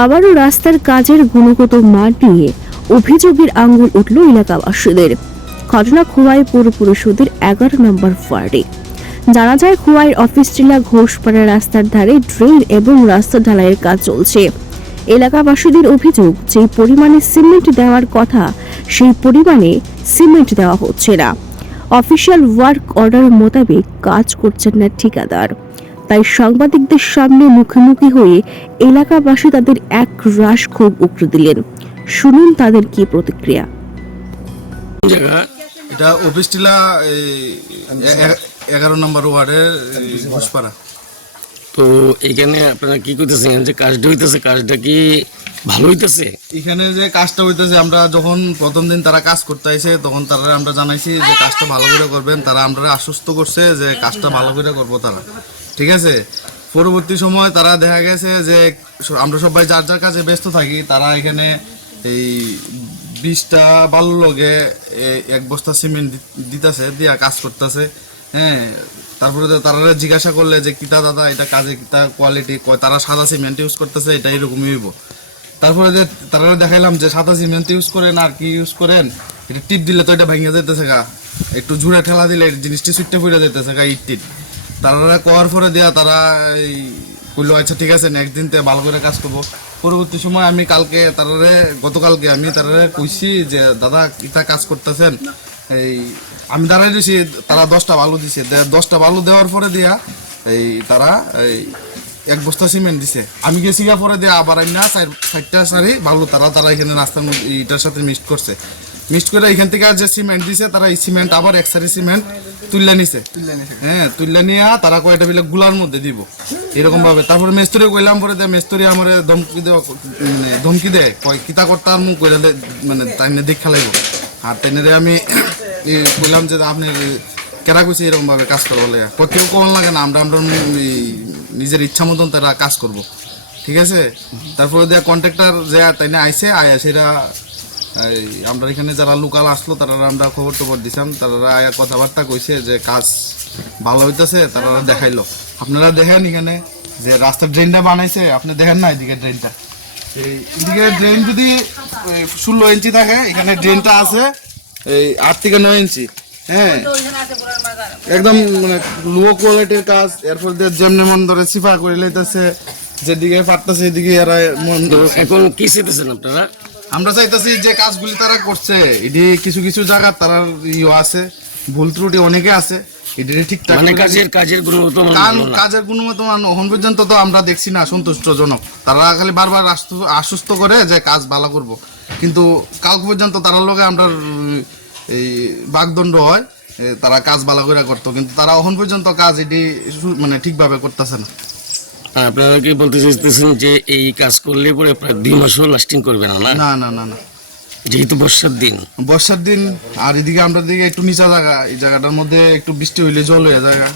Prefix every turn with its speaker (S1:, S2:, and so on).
S1: আবারও রাস্তার কাজের গুণগত মান নিয়ে অভিযোগের আঙ্গুল উঠল এলাকাবাসীদের। ঘটনা খোয়াই পৌর পরিষদের এগারো নম্বর ওয়ার্ডে। জানা যায় খোয়াইয়ের অফিস জেলা ঘোষপাড়া রাস্তার ধারে ড্রেন এবং রাস্তা ঢালাইয়ের কাজ চলছে। এলাকাবাসীদের অভিযোগ যে পরিমাণে সিমেন্ট দেওয়ার কথা, সেই পরিমাণে সিমেন্ট দেওয়া হচ্ছে না। অফিসিয়াল ওয়ার্ক অর্ডার মোতাবেক কাজ করছেন না ঠিকাদার। তাই সাংবাদিকদের সামনে মুখোমুখি হয়ে এলাকাবাসী তাদের এক রাশ ক্ষোভ উগড়ে দিলেন। শুনুন তাদের কি প্রতিক্রিয়া।
S2: এটা অফিস টিলা এগারো নম্বর ওয়ার্ডের ঘোষপাড়া।
S3: তো এখানে আপনারা কি করতেছেন যে কাজটা হইতেছে কাজটা কি ভালো হইতেছে।
S2: এখানে যে কাজটা হইতেছে, আমরা যখন প্রথম দিন তারা কাজ করতে আইছে, তখন তারা আমরা জানাইছি যে কাজটা ভালো করে করবেন। তারা আমরা আশ্বস্ত করছে যে কাজটা ভালো করে করব তারা। ঠিক আছে? পরবর্তী সময় তারা দেখা গেছে যে আমরা সবাই যার যার কাজে ব্যস্ত থাকি, তারা এখানে এই বিশটা বালুর লগে এক বস্তা সিমেন্ট দিতেছে, দিয়া কাজ করতেছে। হ্যাঁ তারপরে তারা জিজ্ঞাসা করলে যে, কিতা দাদা, এটা কাজে কিতা কোয়ালিটি তারা সাদা সিমেন্ট ইউজ করতেছে, এটা এরকমই হইব। তারপরে যে তারা দেখাইলাম যে সাদা সিমেন্ট ইউজ করেন আর কি ইউজ করেন, এটা টিপ দিলে তো এটা ভেঙে যেতেছে গা। একটু ঝুড়ে ঠেলা দিলে জিনিসটি সুইটটা ফুটে যেতেছে গা ইট টিট। তারা করার পরে দেয়া তারা এই কইলো আচ্ছা ঠিক আছে নেক্সট দিন ভালো করে কাজ করব। পরবর্তী সময় আমি কালকে তারারে, গতকালকে আমি তারারে কইছি যে, দাদা, ইটা কাজ করতেছেন। এই আমি দাঁড়াই দিছি তারা দশটা বালু দিছে। দশটা বালু দেওয়ার পরে দিয়া এই তারা এই এক বস্তা সিমেন্ট দিছে। আমি গেছি গা পরে দিয়ে আবার আমি না চারটা সারি বালু তারা তারা এখানে রাস্তার মধ্যে এটার সাথে মিক্সড করছে। মিক্সড করে এখান থেকে আর যে সিমেন্ট দিছে তারা এই সিমেন্ট আবার এক সারি সিমেন্ট তুললে নিছে। হ্যাঁ তুললে নিয়ে তারা কয়টা বিলে গুলার মধ্যে দিব। এরকম ভাবে তারপরে মেস্তরি কইলাম পরে দিয়ে মেস্তরি আমার ধমকি দেওয়া মানে ধমকি দেয়। কয় কিতা করতাম মুখ কইরা দে- মানে তাইনে দেখ খেলাইব। আর তাইনে আমি কইলাম যে আপনি কেরা কইছে এরকম ভাবে কাজ করব কেউ কোন লাগে না, আমরা আমরা নিজের ইচ্ছা মতন তারা কাজ করব। ঠিক আছে? তারপরে দেয়া কন্ট্রাক্টর যে তাই না আইসে আয়া সেটা আমরা এখানে যারা লোকাল আসলো, তারা আমরা খবর টবর দিছিলাম তারা আয়া কথাবার্তা কইছে যে কাজ ভালো হইতেছে, তারা দেখাইলো। আপনারা দেখেন এখানে যে রাস্তার ড্রেনটা বানাইছে, আপনি দেখেন না এদিকে ড্রেনটা এদিকে ড্রেন যদি ষোলো ইঞ্চি থাকে, এখানে ড্রেনটা আছে, এই আট থেকে নয় ইঞ্চি হ্যাঁ। একদম মানে লো কোয়ালিটির কাজ এরপর দিয়ে যেমনি মন ধরে সিফা করে লইতেছে যেদিকে পারতেছে এদিকে এরা মন
S3: এখন কি চাইতেছেন আপনারা?
S2: আমরা চাইতেছি যে কাজগুলি তারা করছে এটি কিছু কিছু জায়গা তারা ইয়ে আছে ভুল ত্রুটি অনেকে আছে এটি ঠিকঠাক
S3: মানে কাজের কাজের গুণগত মান না।
S2: কাজের গুণগত মান এখন পর্যন্ত তো আমরা দেখছি না সন্তুষ্টজনক। তারা খালি বারবার আশ্বস্ত- করে যে কাজ ভালো করব। কিন্তু কাল পর্যন্ত তারা লোকে আমরা এই বাগদণ্ড হয় তারা কাজ বালা করে করতো কিন্তু তারা এখন পর্যন্ত কাজ এটি মানে ঠিকভাবে করতেছে না।
S3: আপনারা কি বলতে চাইতেছেন যে এই কাজ করলে পরে প্রায় দুই মাসও লাস্টিং করবে না
S2: না? না না না
S3: যেহেতু বর্ষার দিন।
S2: বর্ষার দিন আর এদিকে আমরা দিকে একটু নিচা জায়গা এই জায়গাটার মধ্যে একটু বৃষ্টি হইলে জল হয়ে জায়গা